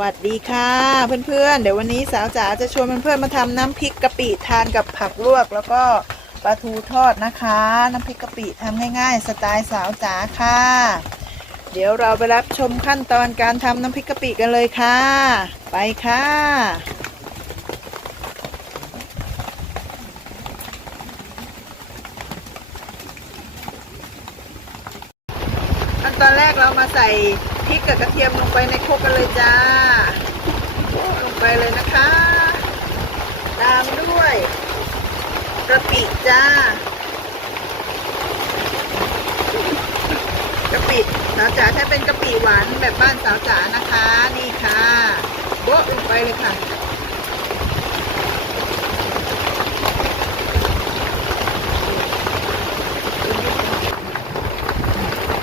วัสดีค่ะเพื่อนๆ เดี๋ยววันนี้สาวจ๋าจะชวนเพื่อนๆมาทำน้ำพริกกะปิทานกับผักลวก แล้วก็ปลาทูทอดนะคะ น้ำพริกกะปิทำง่ายๆ สไตล์สาวจ๋าค่ะ เดี๋ยวเราไปรับชมขั้นตอนการทำน้ำพริกกะปิกันเลยค่ะ ไปค่ะขั้นตอนแรกเรามาใส่พริกกับกระเทียมลงไปในโครกกันเลยจ้าโอ้ลงไปเลยนะคะ ตามด้วยกะปิจ้ากะปิสาวจ๋าใช้เป็นกะปิหวานแบบบ้านสาวจ๋านะคะ นี่ค่ะโบ๊ะลงไปเลยค่ะ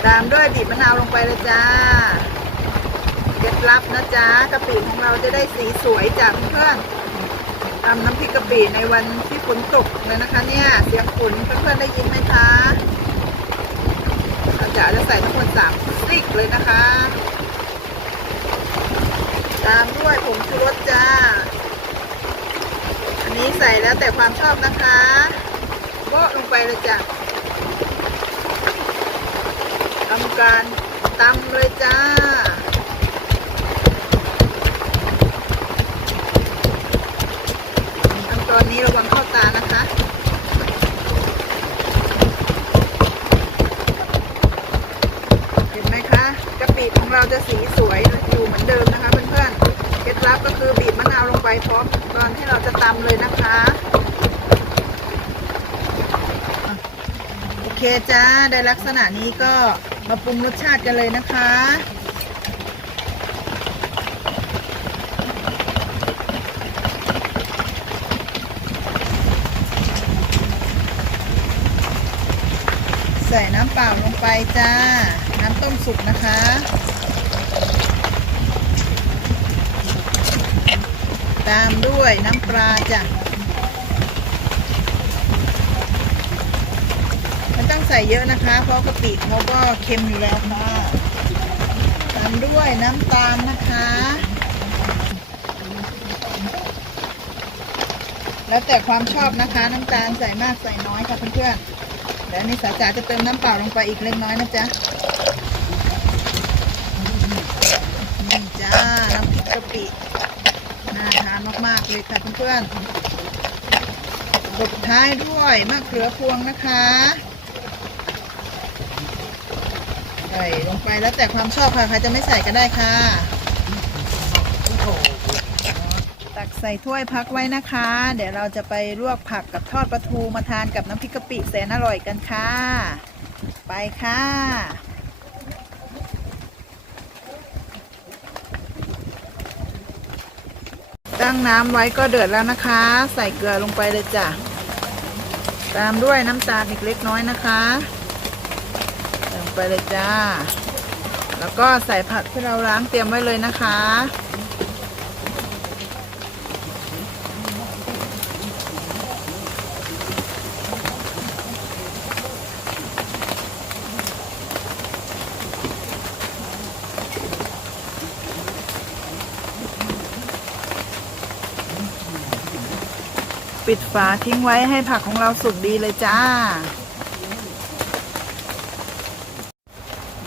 ตามด้วยบีบมะนาวลงไปเลยจ้าเคล็ดลับนะจ๊ะกะปิของเราจะได้สีสวยจากเพื่อนทำน้ำพริกกะปิในวันที่ นตกเลยนะคะ เนี่ย เสียงฝนเพื่อนๆได้ยินไหมคะเราจะจะใส่ทั้งหมดสามซิกเลยนะคะ ตามด้วยผงชูรสจ้า อันนี้ใส่แล้วแต่ความชอบนะคะโบะลงไปเลยจ้ะทำการตำเลยจ้า ขั้นตอนนี้ระวังเข้าตานะคะ เห็ นไหมคะกะปิของเราจะสีสวยอยู่เหมือนเดิมนะคะเพื่อนๆเคล็ดลับก็คือบีบมะนาวลงไปพร้อมตอนที่เราจะตำเลยนะคะโอเคจ้าได้ลักษณะนี้ก็มาปรุงรสชาติกันเลยนะคะใส่น้ำเปล่าลงไปจ้า ต้มสุกนะคะ ตามด้วยน้ำปลาจ้ะไม่ต้องใส่เยอะนะคะ เพราะกะปิเขาก็เค็มอยู่แล้วค่ะตามด้วยน้ำตาลนะคะแล้วแต่ความชอบนะคะน้ำตาลใส่มากใส่น้อยค่ะเพื่อนๆเดี๋ยวนี้สาจ๋าจะเติมน้ำเปล่าลงไปอีกเล็กน้อยนะจ๊ะนี่จ้า น้ำพริกกะปิน่าทานมากๆเลยค่ะเพื่อนๆตบท้ายด้วยมะเขือพวงนะคะใส่ลงไปแล้วแต่ความชอบค่ะใครจะไม่ใส่ก็ได้ค่ะ ตักใส่ถ้วยพักไว้นะคะ เดี๋ยวเราจะไปลวกผักกับทอดปลาทูมาทานกับน้ำพริกกะปิแสนอร่อยกันค่ะ ไปค่ะ ตั้งน้ำไว้ก็เดือดแล้วนะคะ ใส่เกลือลงไปเลยจ้ะ ตามด้วยน้ำตาลอีกเล็กน้อยนะคะลงไปเลยจ้า แล้วก็ใส่ผักที่เราล้างเตรียมไว้เลยนะคะ ปิดฝาทิ้งไว้ให้ผักของเราสุกดีเลยจ้า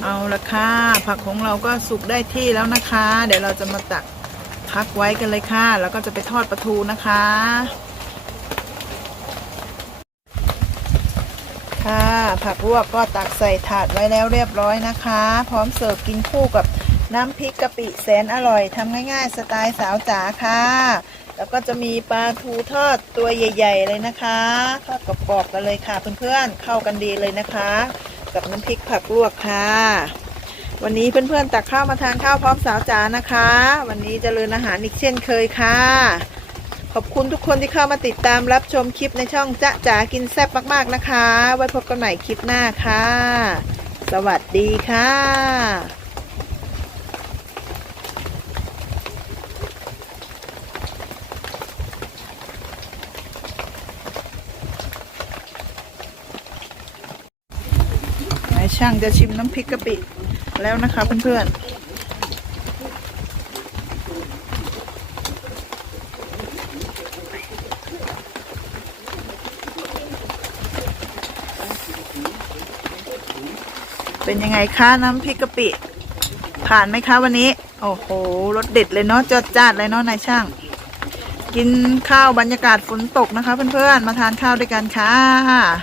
เอาละค่ะ ผักของเราก็สุกได้ที่แล้วนะคะ เดี๋ยวเราจะมาตักพักไว้กันเลยค่ะ แล้วก็จะไปทอดปลาทูนะคะ ค่ะ ผักลวกก็ตักใส่ถาดไว้แล้วเรียบร้อยนะคะ พร้อมเสิร์ฟกินคู่กับน้ำพริกกะปิแสนอร่อยทำง่ายๆ สไตล์สาวจ๋าค่ะ แล้วก็จะมีปลาทูทอดตัวใหญ่ ๆ เลยนะคะ ทอดกรอบๆกันเลยค่ะเพื่อนๆเข้ากันดีเลยนะคะ กับน้ำพริกผักลวกค่ะ วันนี้เพื่อนๆตักข้าวมาทานข้าวพร้อมสาวจ๋านะคะ วันนี้จเจริญอาหารอีกเช่นเคยค่ะ ขอบคุณทุกคนที่เข้ามาติดตามรับชมคลิปในช่องจ๊ะจ๋ากินแซ่บมากๆนะคะ ไว้พบกันใหม่คลิปหน้าค่ะ สวัสดีค่ะ ช่างจะชิมน้ำพริกกะปิแล้วนะคะเพื่อนๆ เป็นยังไงคะน้ำพริกกะปิ ผ่านไหมคะวันนี้ โอ้โหรสเด็ดเลยเนาะจัดจ้านเลยเนาะนายช่าง กินข้าวบรรยากาศฝนตกนะคะ เพื่อนๆ มาทานข้าวด้วยกันค่ะ